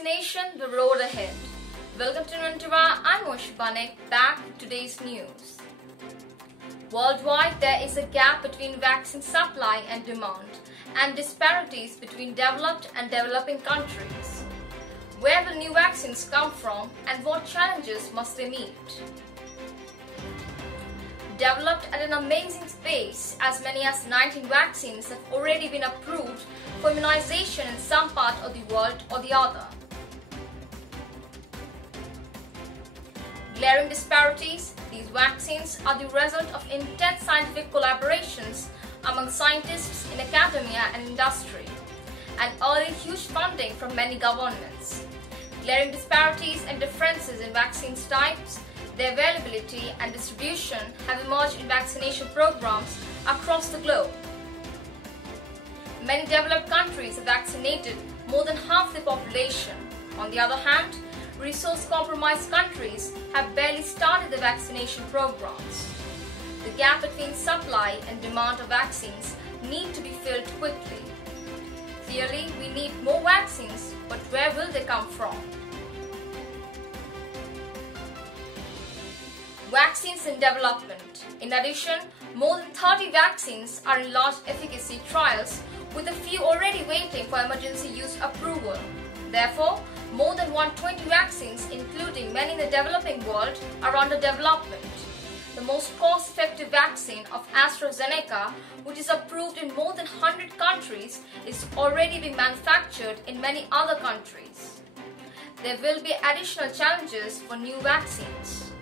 vaccination, the road ahead. Welcome to Inventiva. I'm Oishi, Banik, back with today's news. Worldwide, there is a gap between vaccine supply and demand, and disparities between developed and developing countries. Where will new vaccines come from, and what challenges must they meet? Developed at an amazing pace, as many as 19 vaccines have already been approved for immunization in some part of the world or the other. Glaring disparities, these vaccines are the result of intense scientific collaborations among scientists in academia and industry, and early huge funding from many governments. Glaring disparities and differences in vaccine types, their availability and distribution have emerged in vaccination programs across the globe. Many developed countries have vaccinated more than half the population. On the other hand, resource-compromised countries have barely started the vaccination programs. The gap between supply and demand of vaccines need to be filled quickly. Clearly, we need more vaccines, but where will they come from? Vaccines in development. In addition, more than 30 vaccines are in large efficacy trials, with a few already waiting for emergency use approval. Therefore, more than 120 vaccines, including many in the developing world, are under development. The most cost-effective vaccine of AstraZeneca, which is approved in more than 100 countries, is already being manufactured in many other countries. There will be additional challenges for new vaccines.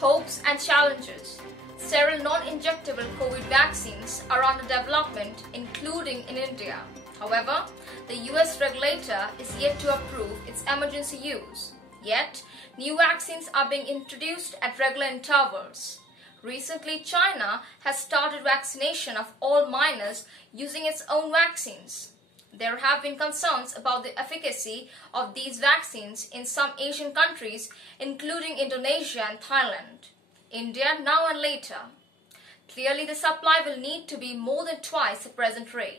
Hopes and challenges. Several non-injectable COVID vaccines are under development, including in India. However, the US regulator is yet to approve its emergency use. Yet, new vaccines are being introduced at regular intervals. Recently, China has started vaccination of all minors using its own vaccines. There have been concerns about the efficacy of these vaccines in some Asian countries, including Indonesia and Thailand. India now and later. Clearly, the supply will need to be more than twice the present rate.